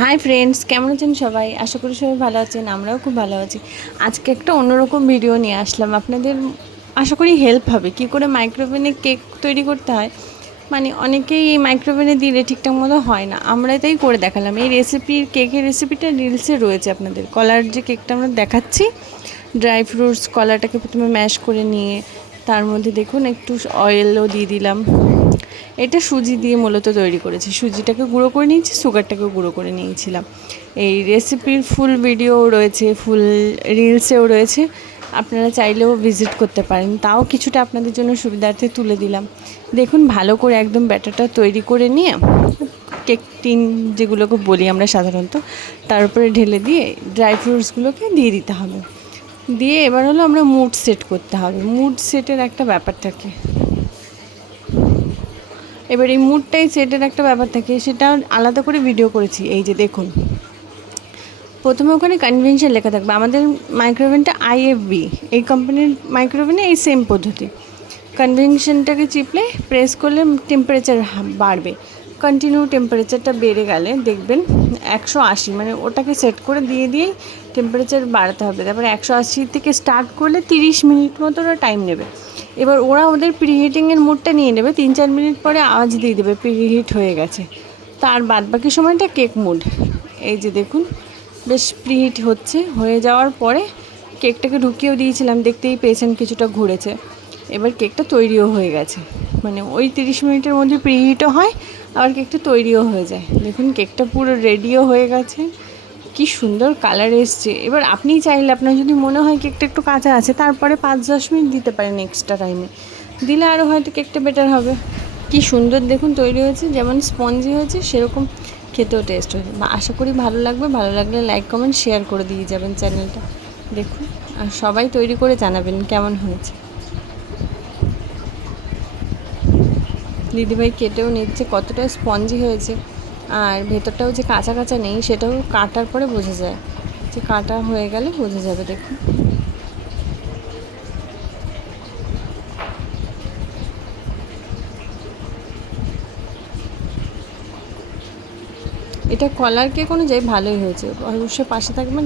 Hi friends কেমন আছেন সবাই? আশা করি সবাই ভালো আছেন, আমরাও খুব ভালো আছি। আজকে একটা অন্যরকম ভিডিও নিয়ে আসলাম। আপনাদের আশা করি হেল্প হবে। কি করে মাইক্রোওভেনে কেক তৈরি করতে হয়? মানে অনেকেই এই মাইক্রোওভেনে দিলে ঠিকঠাক মতো হয় না। আমরা তাই করে দেখালাম। এই রেসিপির কেকের রেসিপিটা রিলসে রয়েছে আপনাদের। কলার যে কেকটা আমরা দেখাচ্ছি ড্রাই ফ্রুটস কলাটাকে প্রথমে ম্যাশ করে নিয়ে তার মধ্যে দেখুন, একটু অয়েলও দিয়ে দিলাম। এটা সুজি দিয়ে মূলত তৈরি করেছি। সুজিটাকে গুঁড়ো করে নিয়েছি সুগারটাকে গুঁড়ো করে নিয়েছিলাম। এই রেসিপির ফুল ভিডিও রয়েছে ফুল রিলসেও রয়েছে। আপনারা চাইলেও ভিজিট করতে পারেন। তাও কিছুটা আপনাদের জন্য সুবিধার্থে তুলে দিলাম। দেখুন, ভালো করে একদম ব্যাটারটা তৈরি করে নিয়ে কেক টিন যেগুলোকে বলি আমরা সাধারণত, তার উপরে ঢেলে দিয়ে ড্রাই ফ্রুটসগুলোকে দিয়ে দিতে হবে। দিয়ে এবার হলো আমরা মুড সেট করতে হবে। মুড সেটের একটা ব্যাপার থাকে। এবার এই মুডটাই সেটের একটা ব্যাপার থাকে, সেটা আলাদা করে ভিডিও করেছি। এই যে দেখুন, প্রথমে ওখানে কনভেনশন লেখা থাকবে। আমাদের মাইক্রোওভেনটা আইএফবি এই কোম্পানির মাইক্রোওভেনে এই সেম পদ্ধতি। কনভেনশনটাকে চিপলে প্রেস করলে টেম্পারেচার বাড়বে। কন্টিনিউ টেম্পারেচারটা বেড়ে গেলে দেখবেন একশো আশি মানে ওটাকে সেট করে দিয়ে দিয়েই টেম্পারেচার বাড়াতে হবে। তারপরে একশো আশি থেকে স্টার্ট করলে তিরিশ মিনিট মতো ওরা টাইম নেবে। এবার ওরা ওদের প্রিহিটিংয়ের মুডটা নিয়ে নেবে তিন চার মিনিট পরে আওয়াজ দিয়ে দেবে প্রিহিট হয়ে গেছে। তার বাদ বাকি সময়টা কেক মুড এই যে দেখুন, বেশ প্রিহিট হচ্ছে। হয়ে যাওয়ার পরে কেকটাকে ঢুকিয়েও দিয়েছিলাম, দেখতেই পেয়েছেন কিছুটা ঘুরেছে। এবার কেকটা তৈরিও হয়ে গেছে। মানে ওই তিরিশ মিনিটের মধ্যে প্রিহিটও হয়, আবার কেকটা তৈরিও হয়ে যায়। দেখুন, কেকটা পুরো রেডিও হয়ে গেছে। কি সুন্দর কালার এসছে। এবার আপনি চাইলে, আপনার যদি মনে হয় কেকটা একটু কাঁচা আছে, তারপরে পাঁচ দশ মিনিট দিতে পারেন এক্সট্রা টাইমে দিলে আরও হয়তো কেকটা বেটার হবে। কি সুন্দর দেখুন, তৈরি হয়েছে। যেমন স্পঞ্জি হয়েছে, সেরকম খেতেও টেস্ট হয়েছে। বা আশা করি ভালো লাগবে। ভালো লাগলে লাইক কমেন্ট শেয়ার করে দিয়ে যাবেন চ্যানেলটা দেখুন, আর সবাই তৈরি করে জানাবেন কেমন হয়েছে। দিদিভাই কেটেও নিচ্ছে, কতটা স্পঞ্জি হয়েছে। আর ভেতরটাও যে কাঁচা কাঁচা নেই, সেটাও কাটার পরে বোঝা যায়। যে কাটা হয়ে গেলে বোঝা যাবে, দেখুন। এটা কলার কেক অনুযায়ী ভালোই হয়েছে। অবশ্যই পাশে থাকবেন।